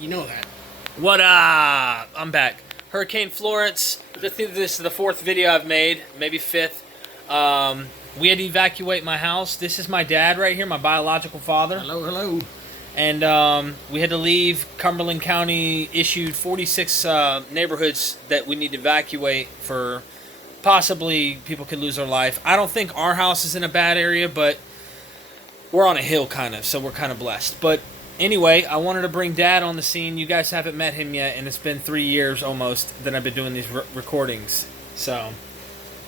You know that. What up? I'm back. Hurricane Florence. I think this is the 4th video I've made, maybe 5th. We had to evacuate my house. This is my dad right here, my biological father. Hello, hello. And we had to leave. Cumberland County issued 46 neighborhoods that we need to evacuate for possibly people could lose their life. I don't think our house is in a bad area, but we're on a hill kind of, so we're kind of blessed. But anyway, I wanted to bring Dad on the scene. You guys haven't met him yet, and it's been 3 years almost that I've been doing these recordings. So,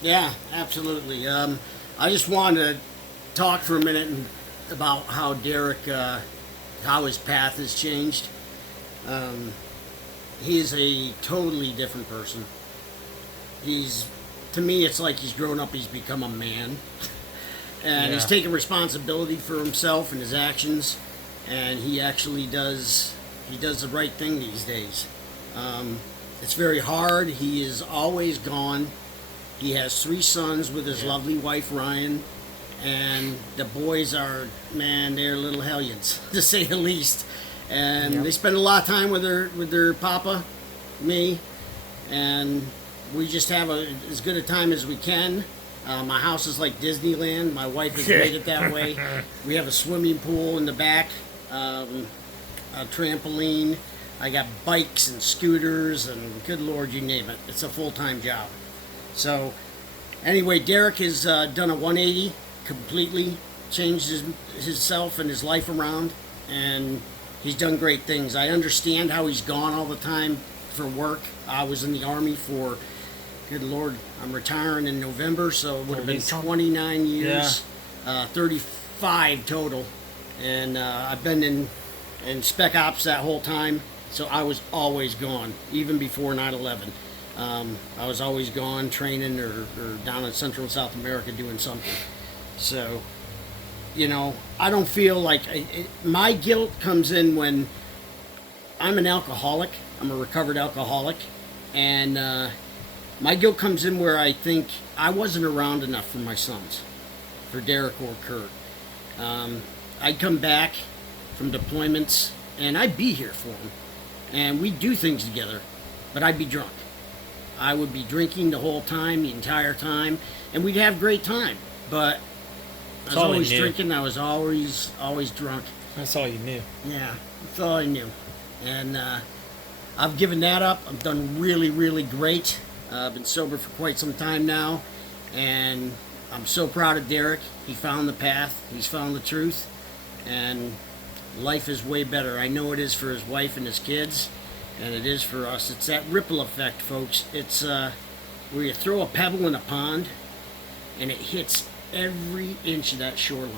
yeah, absolutely. I just wanted to talk for a minute about how Derek, how his path has changed. He is a totally different person. To me, it's like he's grown up. He's become a man, and he's taking responsibility for himself and his actions. And he actually does the right thing these days. It's very hard. He is always gone. He has 3 sons with his lovely wife Ryan, and the boys are, man, they're little hellions to say the least. And they spend a lot of time with their papa, me, and we just have as good a time as we can. My house is like Disneyland. My wife has made it that way. We have a swimming pool in the back. A trampoline. I got bikes and scooters, and good Lord, you name it. It's a full-time job. So, anyway, Derek has done a 180, completely changed himself and his life around, and he's done great things. I understand how he's gone all the time for work. I was in the Army for, good Lord, I'm retiring in November, so it would have been 29 years, 35 total. And I've been in Spec Ops that whole time, so I was always gone, even before 9/11. I was always gone training or down in Central and South America doing something. So, I don't feel like... my guilt comes in when I'm an alcoholic. I'm a recovered alcoholic. And my guilt comes in where I think I wasn't around enough for my sons, for Derek or Kurt. I'd come back from deployments, and I'd be here for them. And we'd do things together, but I'd be drunk. I would be drinking the whole time, the entire time, and we'd have a great time. But I was always drinking, I was always drunk. That's all you knew. Yeah, that's all I knew. And I've given that up. I've done really, really great. I've been sober for quite some time now, and I'm so proud of Derek. He found the path. He's found the truth. And life is way better. I know it is for his wife and his kids, and it is for us. It's that ripple effect, folks. It's where you throw a pebble in a pond, and it hits every inch of that shoreline.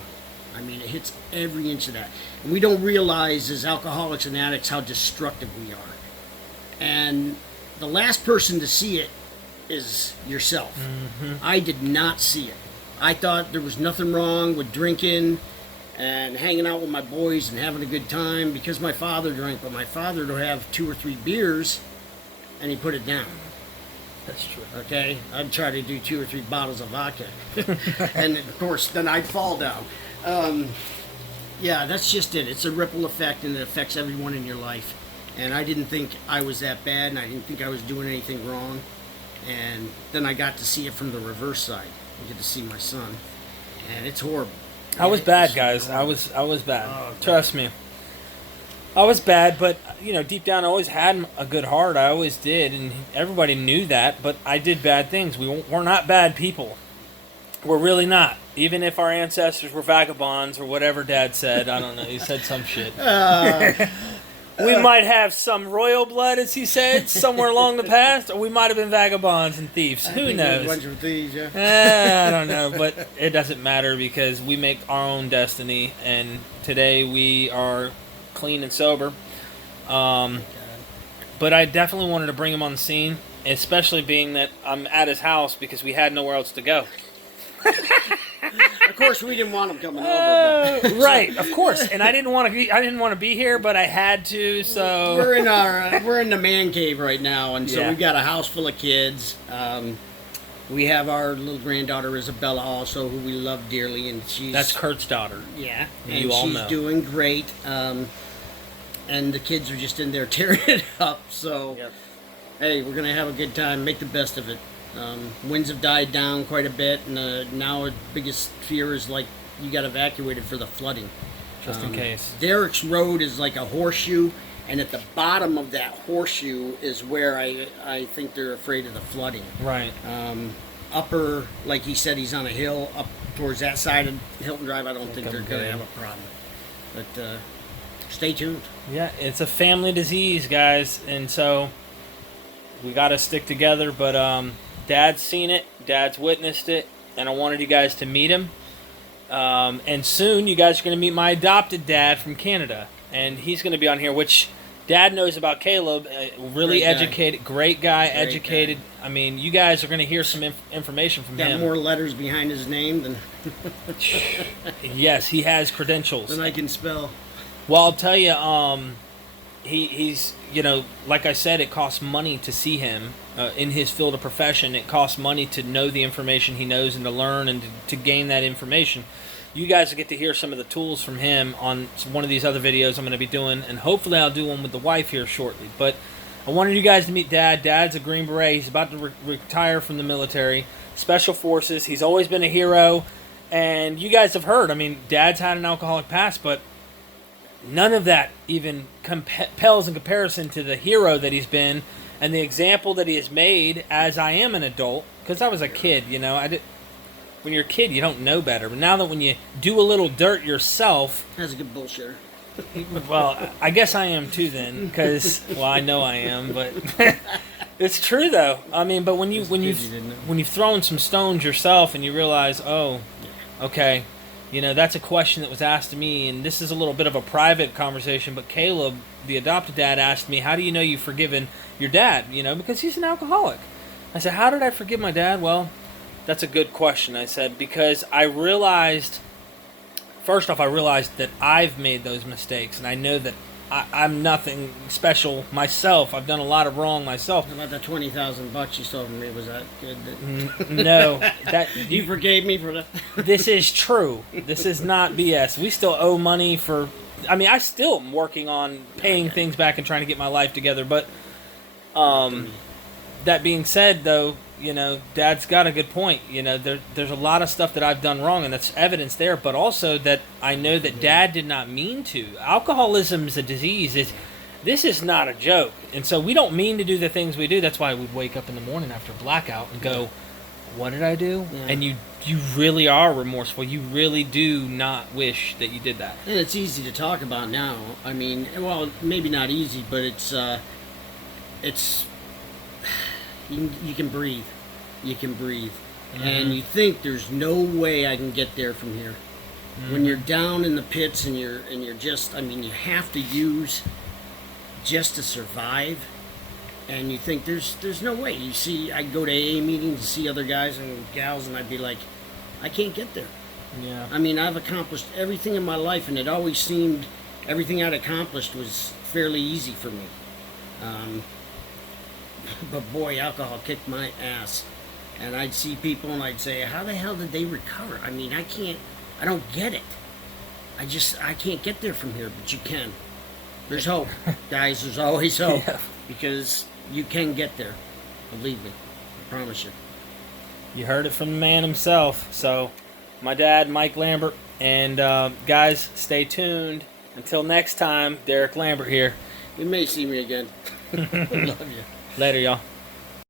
I mean, it hits every inch of that. And we don't realize as alcoholics and addicts how destructive we are. And the last person to see it is yourself. Mm-hmm. I did not see it. I thought there was nothing wrong with drinking and hanging out with my boys and having a good time because my father drank, but my father would have 2 or 3 beers and he put it down. That's true. Okay? I'd try to do 2 or 3 bottles of vodka. And of course, then I'd fall down. Yeah, that's just it. It's a ripple effect, and it affects everyone in your life. And I didn't think I was that bad, and I didn't think I was doing anything wrong. And then I got to see it from the reverse side. I get to see my son, and it's horrible. I was bad, guys. I was bad. Oh, okay. Trust me. I was bad, but deep down, I always had a good heart. I always did, and everybody knew that. But I did bad things. We're not bad people. We're really not. Even if our ancestors were vagabonds or whatever Dad said. I don't know. He said some shit. We might have some royal blood, as he said, somewhere along the past, or we might have been vagabonds and thieves. Who knows? A bunch of thieves, yeah. I don't know, but it doesn't matter because we make our own destiny, and today we are clean and sober. But I definitely wanted to bring him on the scene, especially being that I'm at his house because we had nowhere else to go. Of course, we didn't want him coming over. Right, of course, and I didn't want to be here, but I had to. So we're in the man cave right now, and so we've got a house full of kids. We have our little granddaughter Isabella also, who we love dearly, and that's Kurt's daughter. Yeah, and she's doing great. and the kids are just in there tearing it up. So, Yep. hey, we're gonna have a good time. Make the best of it. Winds have died down quite a bit, and now our biggest fear is like you got evacuated for the flooding. Just in case. Derek's Road is like a horseshoe, and at the bottom of that horseshoe is where I think they're afraid of the flooding. Right. Upper, like he said, he's on a hill up towards that side of Hilton Drive. I don't think they're going to have a problem. But stay tuned. Yeah, it's a family disease, guys, and so we got to stick together. But Dad's seen it, Dad's witnessed it, and I wanted you guys to meet him. And soon you guys are going to meet my adopted dad from Canada, and he's going to be on here, which Dad knows about Caleb. Really Great guy. Educated, great guy, Great educated. guy. I mean, you guys are going to hear some information from Got him. more letters behind his name than Yes, he has credentials. I can spell. Well, I'll tell you, he's, you know, like I said, it costs money to see him in his field of profession. It costs money to know the information he knows and to learn and to gain that information. You guys will get to hear some of the tools from him on one of these other videos I'm going to be doing, and hopefully I'll do one with the wife here shortly. But I wanted you guys to meet Dad. Dad's a Green Beret. He's about to retire from the military, Special Forces. He's always been a hero, and you guys have heard. I mean, Dad's had an alcoholic past, but none of that even pales in comparison to the hero that he's been and the example that he has made as I am an adult. Because I was a kid, you know. When you're a kid, you don't know better. But now that when you do a little dirt yourself... That's a good bullshitter. Well, I guess I am too then. Because, well, I know I am, but... It's true, though. I mean, but when you've thrown some stones yourself and you realize, oh, okay... You know, that's a question that was asked to me, and this is a little bit of a private conversation, but Caleb, the adopted dad, asked me, how do you know you've forgiven your dad? You know, because he's an alcoholic. I said, how did I forgive my dad? Well, that's a good question. I said, because I realized, first off, I realized that I've made those mistakes, and I know that I'm nothing special myself. I've done a lot of wrong myself. How about the $20,000 you stole from me? Was that good? No, that You forgave me for that? This is true. This is not BS. We still owe money for... I mean, I still am working on paying things back and trying to get my life together. But that being said, though, you know, Dad's got a good point. You know, there's a lot of stuff that I've done wrong, and that's evidence there. But also that I know that Dad did not mean to. Alcoholism is a disease. This is not a joke. And so we don't mean to do the things we do. That's why we wake up in the morning after blackout and go, what did I do? Yeah. And you really are remorseful. You really do not wish that you did that. And it's easy to talk about now. I mean, well, maybe not easy, but it's you can breathe. You can breathe. Mm-hmm. And you think there's no way I can get there from here. Mm-hmm. When you're down in the pits and you're just, I mean, you have to use just to survive. And you think there's no way. You see, I go to AA meetings and see other guys and gals, and I'd be like, I can't get there. Yeah. I mean, I've accomplished everything in my life, and it always seemed everything I'd accomplished was fairly easy for me. But boy, alcohol kicked my ass. And I'd see people and I'd say, how the hell did they recover? I mean, I don't get it. I can't get there from here, but you can. There's hope. Guys, there's always hope. Yeah. Because you can get there. Believe me. I promise you. You heard it from the man himself. So, my dad, Mike Lambert. And guys, stay tuned. Until next time, Derek Lambert here. You may see me again. Love you. Later, y'all.